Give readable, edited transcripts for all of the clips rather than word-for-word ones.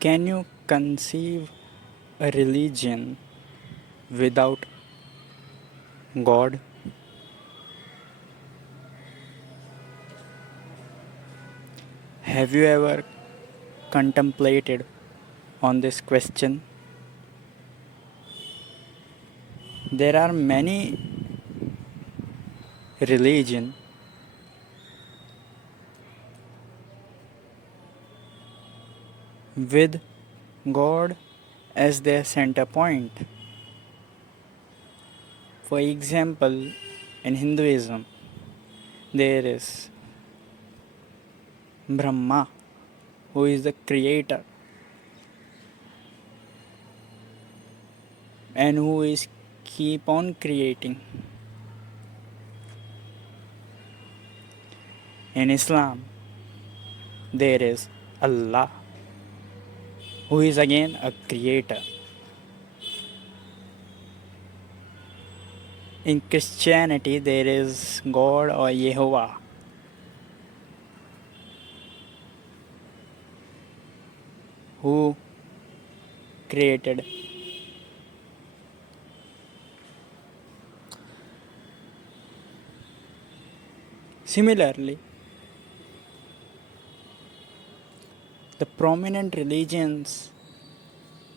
Can you conceive a religion without God? Have you ever contemplated on this question? There are many religion with God as their center point. For example, in Hinduism, there is Brahma, who is the creator and who is keep on creating. In Islam, there is Allah, who is again a creator. In Christianity, there is God or Yehovah, who created. Similarly, the prominent religions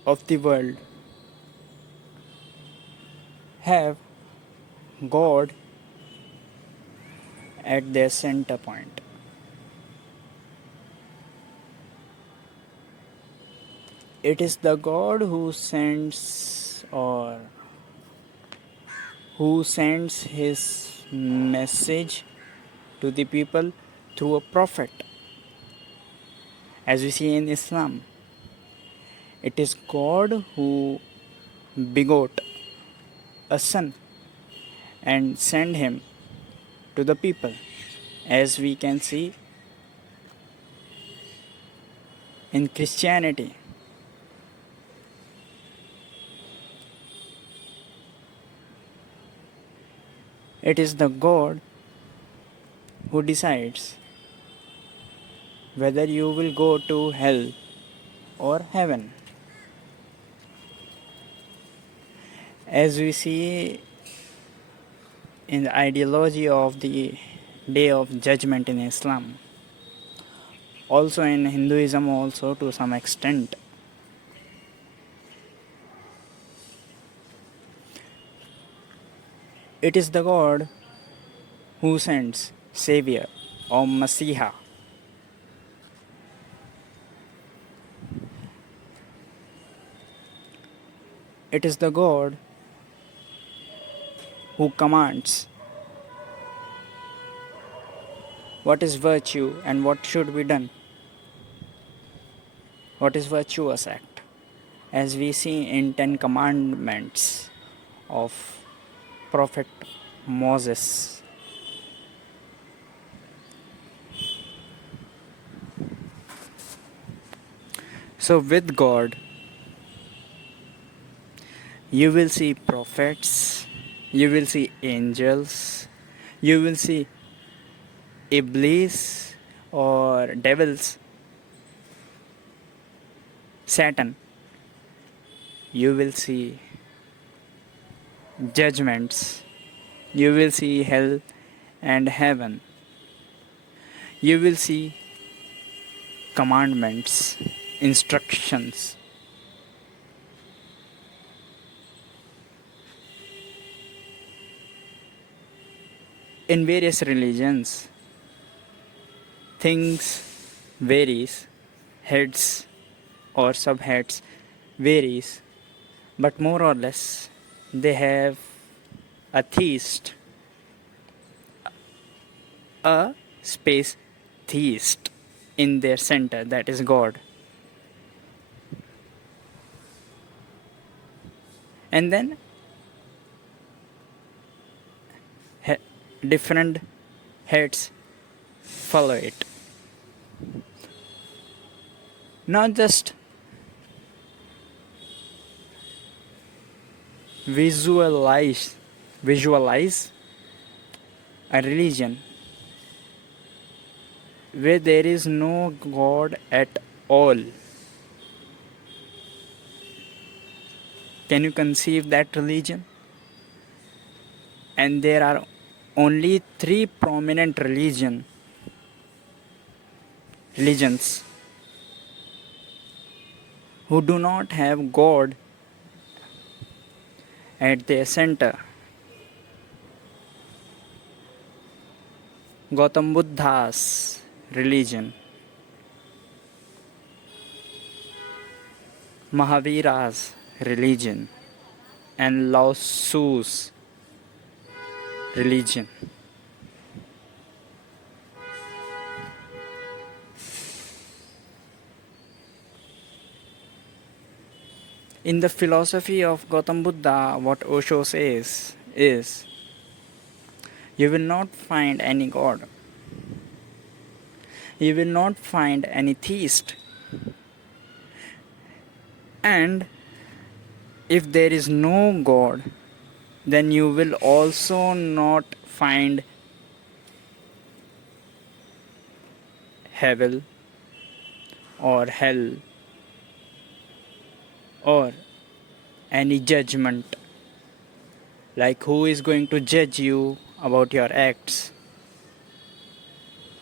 of the world have God at their center point. It is the God who sends his message to the people through a prophet. As we see in Islam, it is God who begot a son and sent him to the people. As we can see in Christianity, it is the God who decides whether you will go to hell or heaven. As we see in the ideology of the Day of Judgment in Islam, also in Hinduism, also to some extent, it is the God who sends Savior or Messiah. It is the God who commands what is virtue and what should be done, what is virtuous act, as we see in 10 commandments of Prophet Moses. So with God, you will see prophets, you will see angels, you will see Iblis or devils, Satan, you will see judgments, you will see hell and heaven, you will see commandments, instructions. In various religions, things varies, heads or subheads varies, but more or less they have a theist, a space theist in their center, that is God. And then different heads follow it. Not just visualize a religion where there is no God at all. Can you conceive that religion? And there are only three prominent religions who do not have God at their center. Gautam Buddha's religion, Mahavira's religion, and Lao Tzu's religion. In the philosophy of Gautam Buddha, what Osho says is, you will not find any God. You will not find any theist. And if there is no God, then you will also not find heaven or hell or any judgment. Like, who is going to judge you about your acts?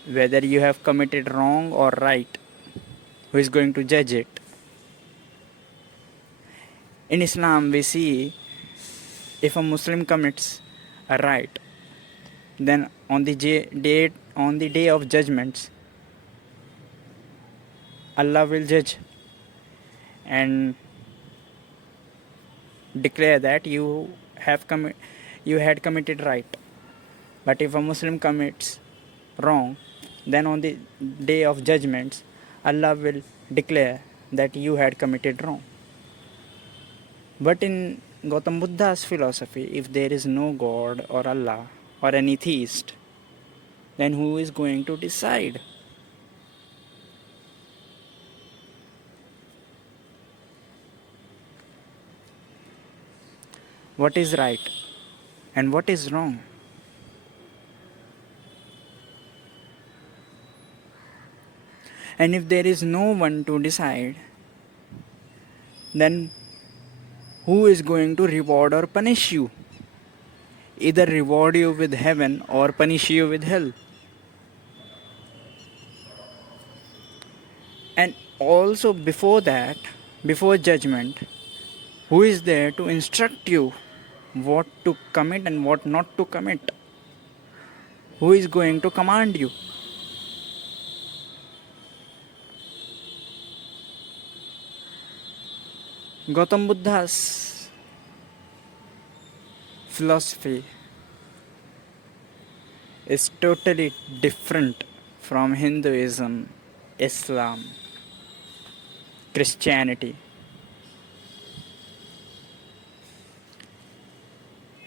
Whether you have committed wrong or right, who is going to judge it? In Islam, we see if a Muslim commits a right, then on the day of judgments, Allah will judge and declare that you had committed right. But if a Muslim commits wrong, then on the day of judgments, Allah will declare that you had committed wrong. But in Gautam Buddha's philosophy, if there is no God or Allah or any theist, then who is going to decide? What is right and what is wrong? And if there is no one to decide, then who is going to reward or punish you? Either reward you with heaven or punish you with hell. And also before that, before judgment, who is there to instruct you what to commit and what not to commit? Who is going to command you? Gautam Buddha's philosophy is totally different from Hinduism, Islam, Christianity.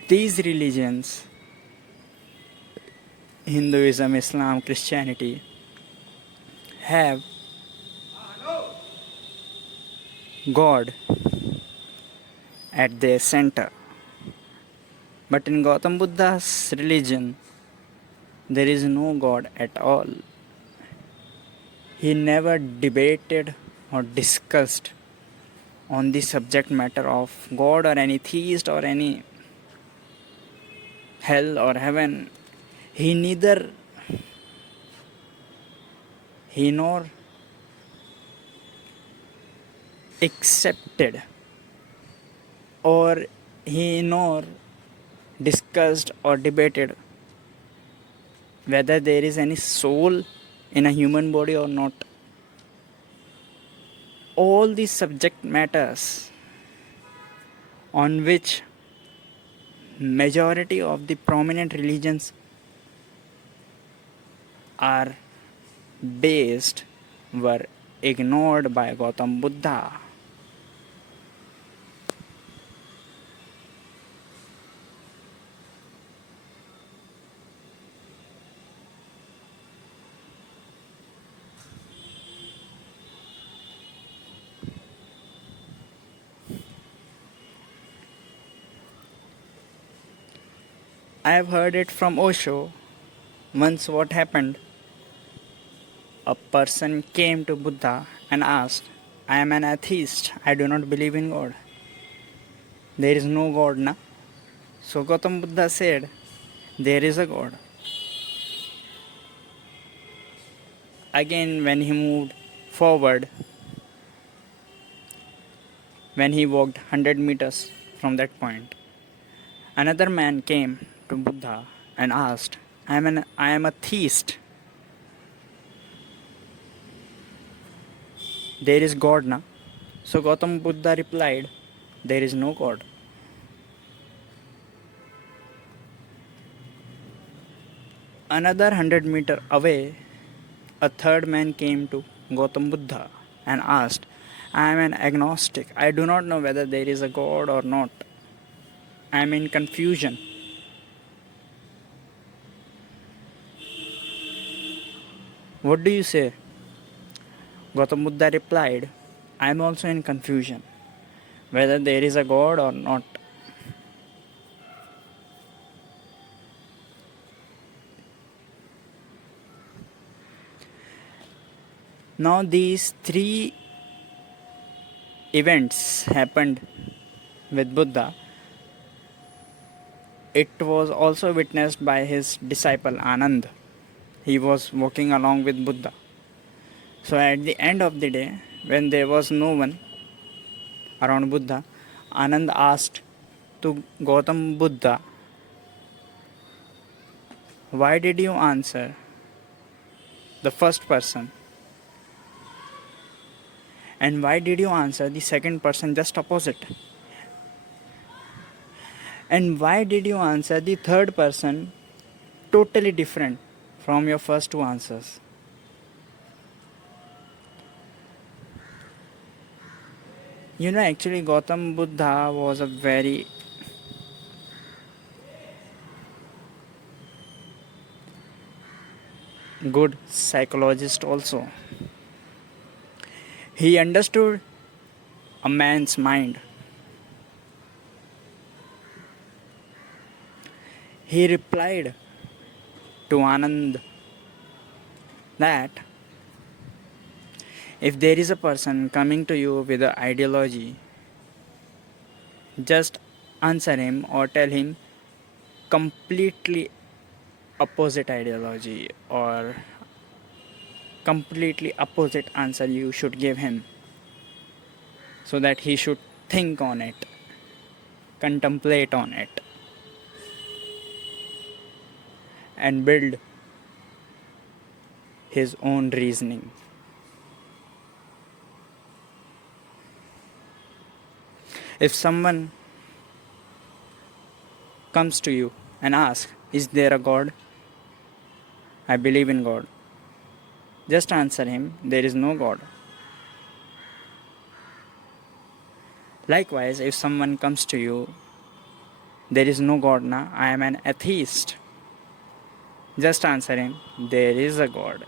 These religions, Hinduism, Islam, Christianity, have God at their center. But in Gautam Buddha's religion, there is no God at all. He never debated or discussed on the subject matter of God or any theist or any hell or heaven. He nor accepted or he nor discussed or debated whether there is any soul in a human body or not. All these subject matters on which majority of the prominent religions are based were ignored by Gautam Buddha. I have heard it from Osho. Once what happened? A person came to Buddha and asked, I am an atheist, I do not believe in God. There is no God, na? So Gautam Buddha said, there is a God. Again, when he moved forward, when he walked 100 meters from that point, another man came to Buddha and asked, I am a theist. There is God, na? So Gautam Buddha replied, there is no God. Another 100 meters away, a third man came to Gautam Buddha and asked, I am an agnostic. I do not know whether there is a God or not. I am in confusion. What do you say? Gautam Buddha replied, I am also in confusion whether there is a God or not. Now, these three events happened with Buddha. It was also witnessed by his disciple Anand. He was walking along with Buddha. So, at the end of the day, when there was no one around Buddha, Anand asked to Gautam Buddha, why did you answer the first person? And why did you answer the second person just opposite? And why did you answer the third person totally different from your first two answers? Actually, Gautam Buddha was a very good psychologist also. He understood a man's mind. He replied to Anand that if there is a person coming to you with an ideology, just answer him or tell him completely opposite ideology or completely opposite answer you should give him so that he should think on it, contemplate on it, and build his own reasoning. If someone comes to you and asks, is there a God? I believe in God. Just answer him, there is no God. Likewise, if someone comes to you, there is no God, na? I am an atheist. Just answer him, there is a God.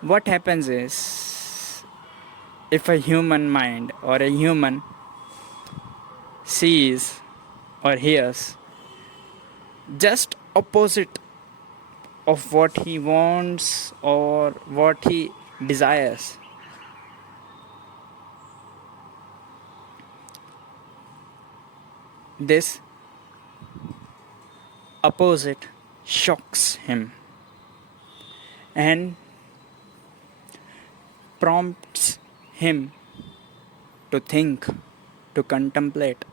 What happens is, if a human mind or a human sees or hears just opposite of what he wants or what he desires, this opposite shocks him and prompts him to think, to contemplate.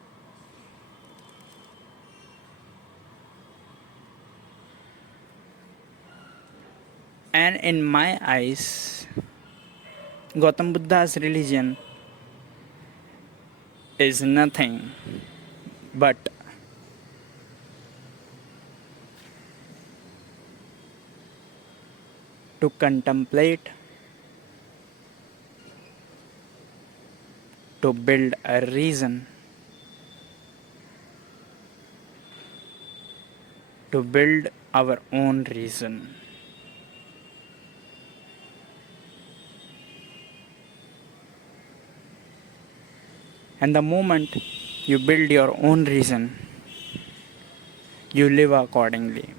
And in my eyes, Gautam Buddha's religion is nothing but to contemplate, to build a reason, to build our own reason. And the moment you build your own reason, you live accordingly.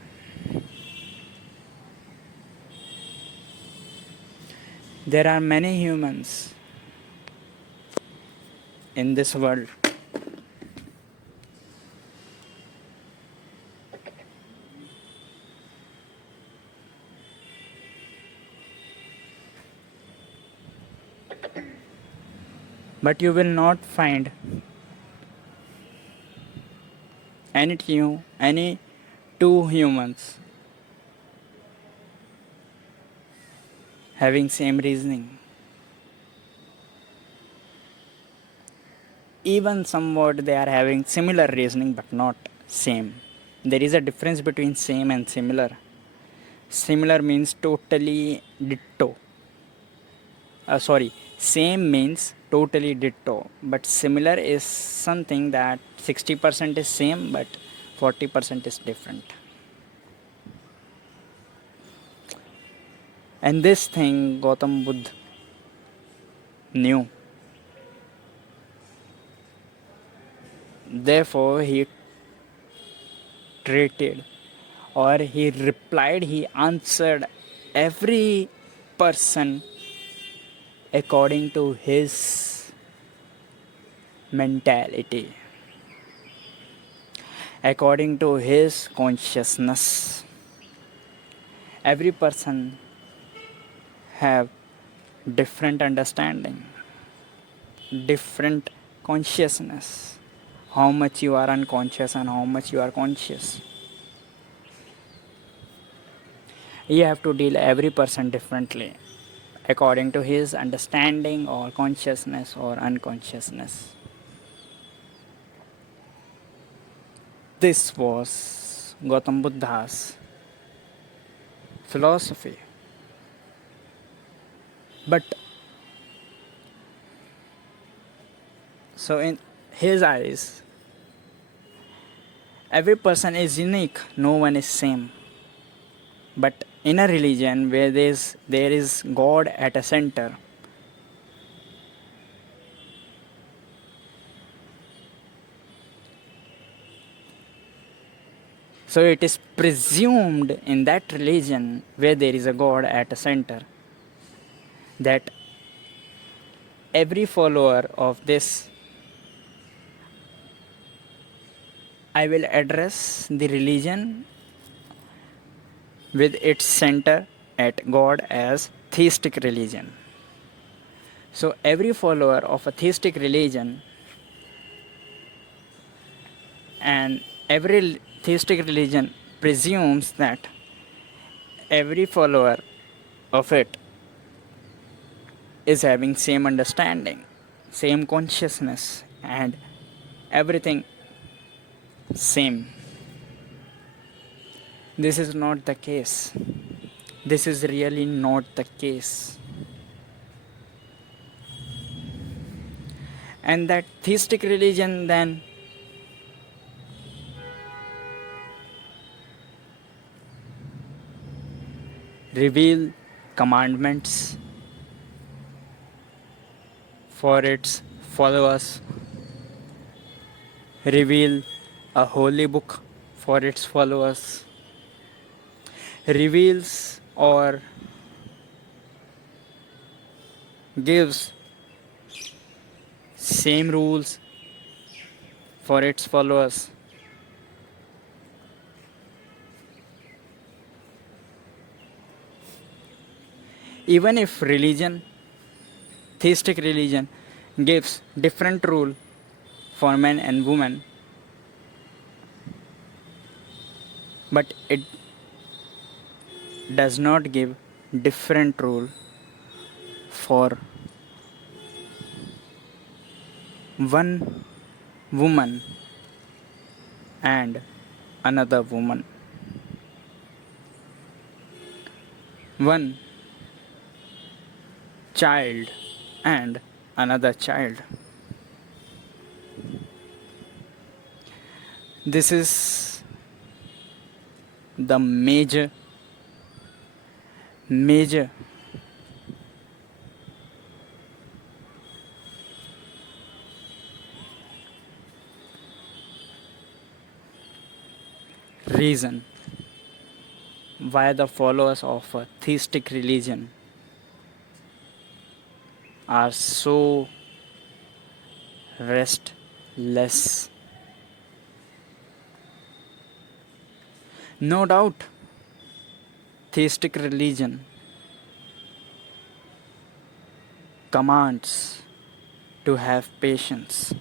There are many humans in this world. But you will not find any two humans having same reasoning. Even somewhat they are having similar reasoning but not same. There is a difference between same and similar. Similar means totally ditto. Sorry, same means totally ditto, but similar is something that 60% is same but 40% is different. And this thing Gautam Buddha knew. Therefore, he treated or he replied, he answered every person according to his mentality, according to his consciousness. Every person have different understanding, different consciousness, how much you are unconscious and how much you are conscious. You have to deal every person differently according to his understanding or consciousness or unconsciousness. This was Gautam Buddha's philosophy. But so in his eyes, every person is unique, no one is same. But in a religion where there is God at a center, so it is presumed in that religion where there is a God at a center that every follower of this, I will address the religion with its center at God as theistic religion. So every follower of a theistic religion and every theistic religion presumes that every follower of it is having same understanding, same consciousness and everything same. This is not the case. This is really not the case. And that theistic religion then reveal commandments for its followers, reveal a holy book for its followers, reveals or gives same rules for its followers. Even if religion, theistic religion, gives different rule for men and women, but it does not give different rule for one woman and another woman, one child and another child. This is the major reason why the followers of a theistic religion are so restless. No doubt, theistic religion commands to have patience.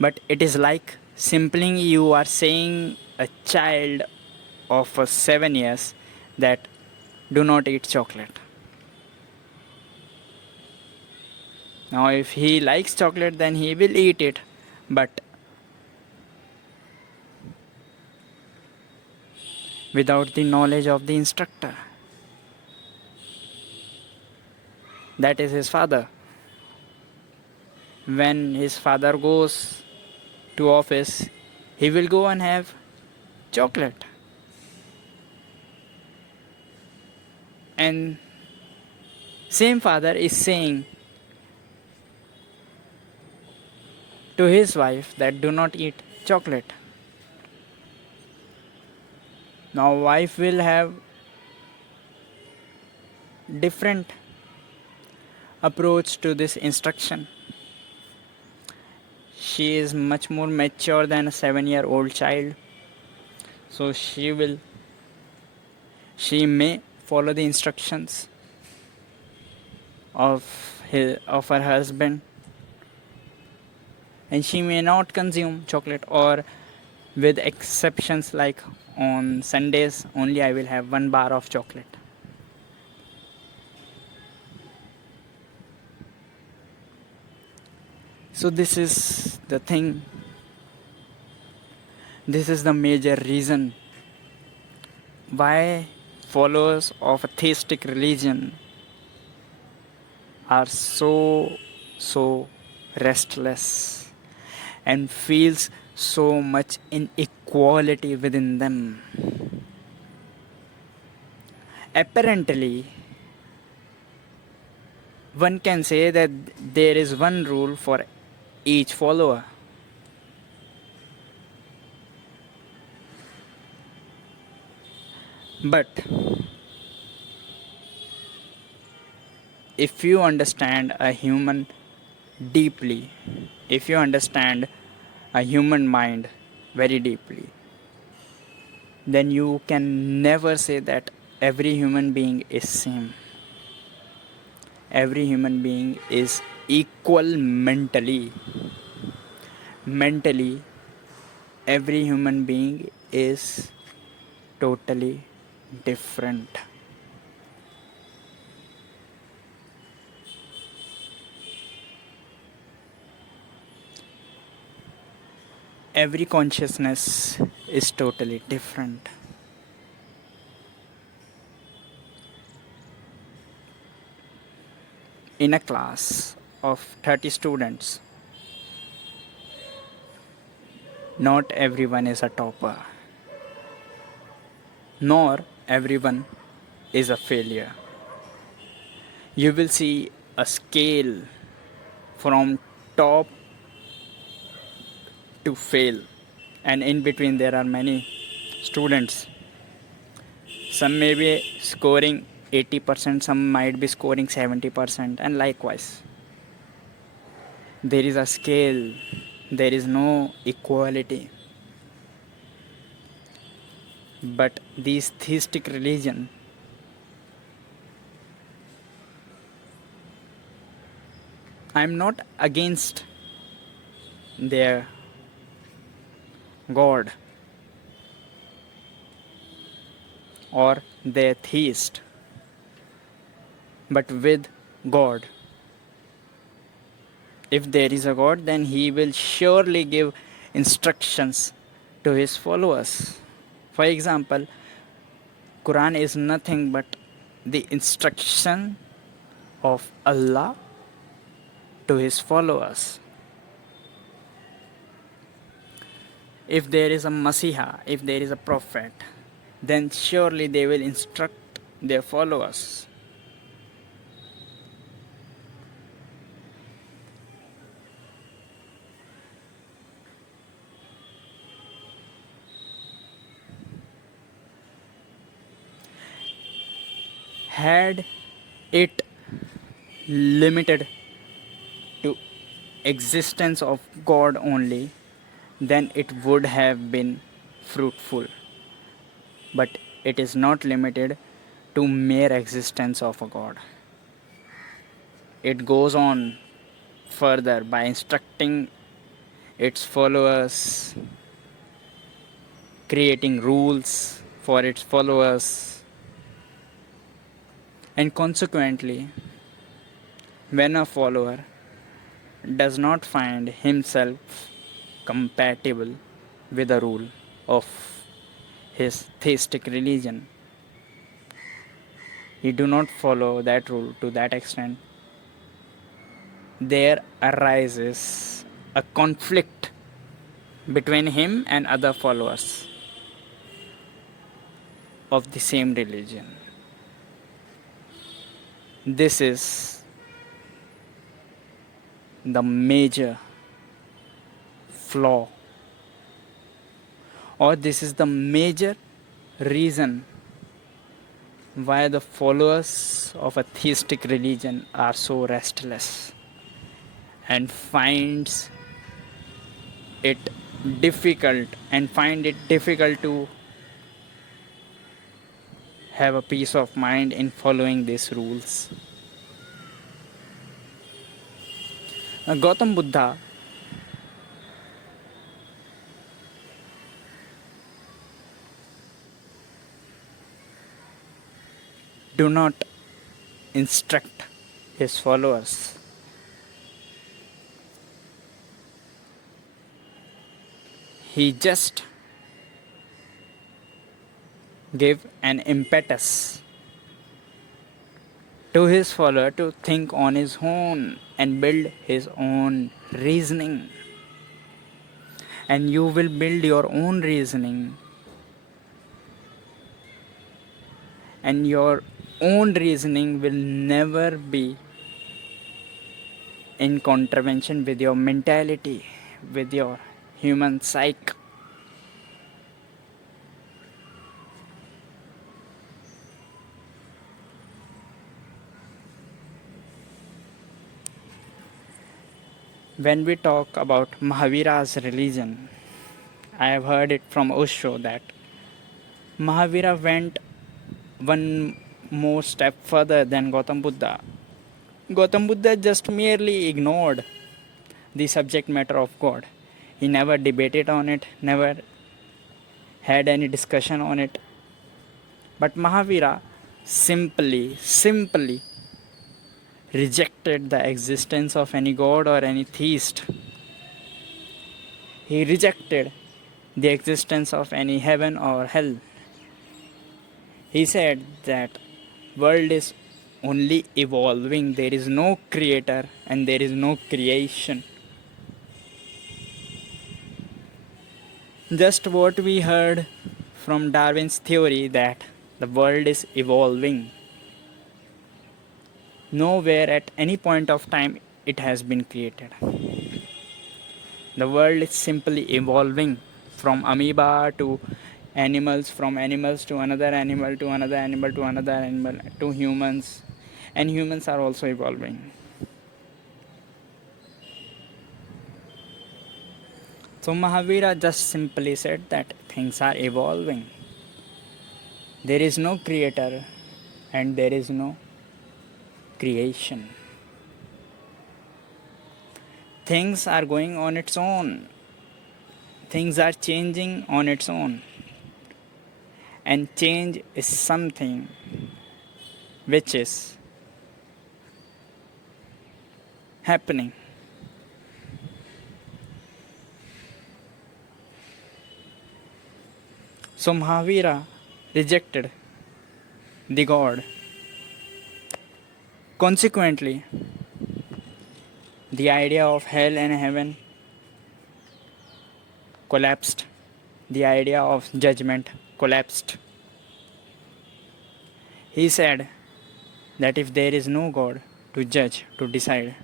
But it is like simply you are saying a child of 7 years that do not eat chocolate. Now, if he likes chocolate, then he will eat it. But without the knowledge of the instructor, that is his father. When his father goes to office, he will go and have chocolate. And same father is saying to his wife that do not eat chocolate. Now wife will have different approach to this instruction. She is much more mature than a 7-year-old child. So she may follow the instructions of her husband, and she may not consume chocolate, or with exceptions like on Sundays only I will have 1 bar of chocolate. So this is the thing. This is the major reason why followers of a theistic religion are so restless and feels so much inequality within them. Apparently, one can say that there is one rule for each follower. But if you understand a human deeply, if you understand a human mind very deeply, then you can never say that every human being is same. Every human being is equal mentally. Mentally, every human being is totally different. Every consciousness is totally different. In a class of 30 students, not everyone is a topper, nor everyone is a failure. You will see a scale from top to fail, and in between there are many students. Some may be scoring 80%, some might be scoring 70%, and likewise. There is a scale, there is no equality. But these theistic religion, I am not against their God or their theist, but with God. If there is a God, then he will surely give instructions to his followers. For example, Quran is nothing but the instruction of Allah to his followers. If there is a Masiha, if there is a prophet, then surely they will instruct their followers. Had it limited to existence of God only, then it would have been fruitful. But it is not limited to mere existence of a God. It goes on further by instructing its followers, creating rules for its followers, and consequently, when a follower does not find himself compatible with the rule of his theistic religion, he do not follow that rule to that extent, there arises a conflict between him and other followers of the same religion. This is the major flaw, or this is the major reason why the followers of a theistic religion are so restless and it find it difficult to have a peace of mind in following these rules. Gautam Buddha do not instruct his followers. He just gave an impetus to his follower to think on his own and build his own reasoning. And you will build your own reasoning, and your own reasoning will never be in contravention with your mentality, with your human psyche. When we talk about Mahavira's religion, I have heard it from Osho that Mahavira went one more step further than Gautam Buddha. Gautam Buddha just merely ignored the subject matter of God. He never debated on it, never had any discussion on it. But Mahavira simply rejected the existence of any God or any theist. He rejected the existence of any heaven or hell. He said that world is only evolving, there is no creator and there is no creation. Just what we heard from Darwin's theory that the world is evolving. Nowhere at any point of time it has been created. The world is simply evolving from amoeba to animals, from animals to another animal, to another animal, to another animal, to humans, and humans are also evolving. So Mahavira just simply said that things are evolving. There is no creator and there is no creation. Things are going on its own. Things are changing on its own. And change is something which is happening. So Mahavira rejected the God. Consequently, the idea of hell and heaven collapsed. The idea of judgment collapsed. He said that if there is no God to judge, to decide,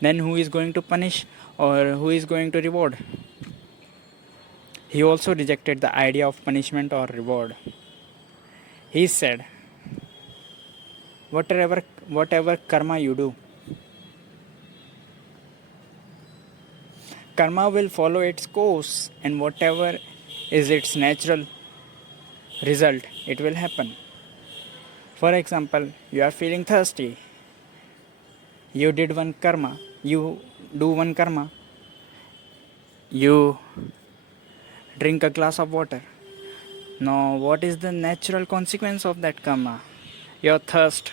then who is going to punish or who is going to reward? He also rejected the idea of punishment or reward. He said, whatever karma you do, karma will follow its course, and whatever is its natural result, it will happen. For example, you are feeling thirsty. You did one karma. You do one karma. You drink a glass of water. Now, what is the natural consequence of that karma? Your thirst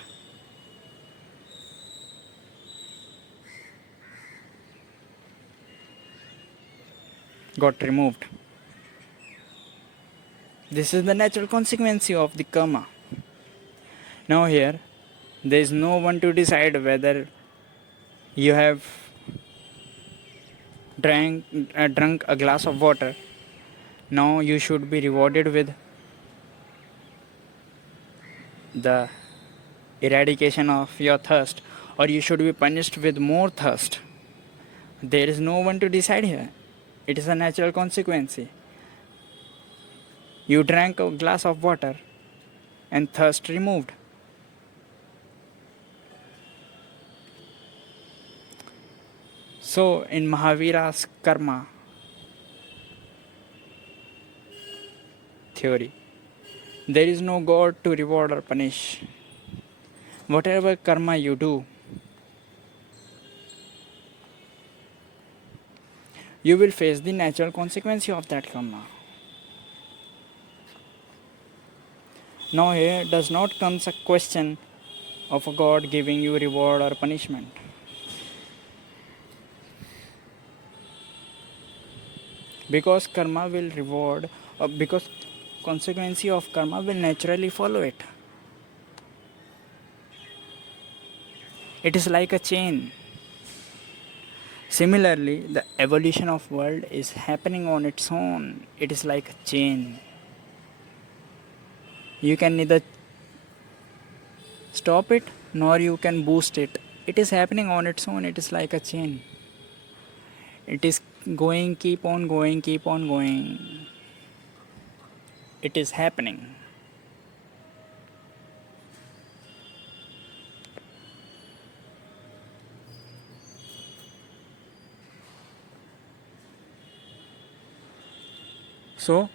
got removed. This is the natural consequence of the karma. Now, here, there is no one to decide whether you have drunk a glass of water. Now, you should be rewarded with the eradication of your thirst, or you should be punished with more thirst. There is no one to decide here. It is a natural consequence. You drank a glass of water and thirst removed. So, in Mahavira's karma theory, there is no God to reward or punish. Whatever karma you do, you will face the natural consequence of that karma. Now, here does not come a question of a God giving you reward or punishment. Because karma will reward, or because consequence of karma will naturally follow it. It is like a chain. Similarly, the evolution of world is happening on its own. It is like a chain. You can neither stop it nor you can boost it. It is happening on its own. It is like a chain. It is going, keep on going, keep on going. It is happening. So,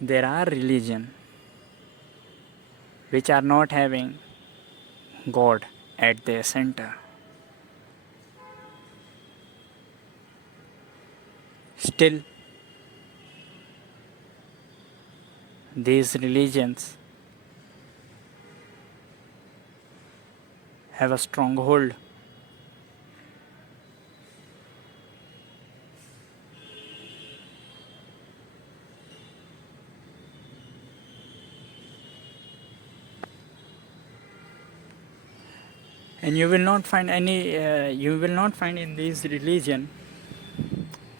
there are religions which are not having God at their center. Still, these religions have a strong hold. And you will not find in these religion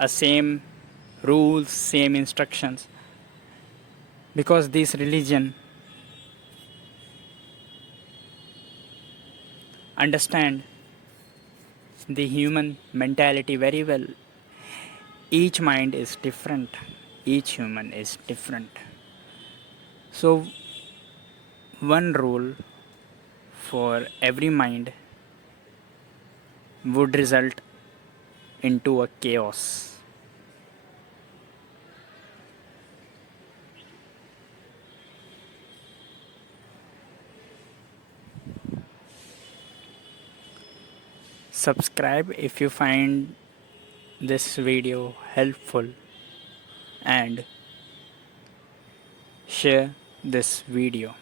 a same rules, same instructions, because this religion understand the human mentality very well. Each mind is different, each human is different. So one rule for every mind would result into a chaos. Subscribe if you find this video helpful, and share this video.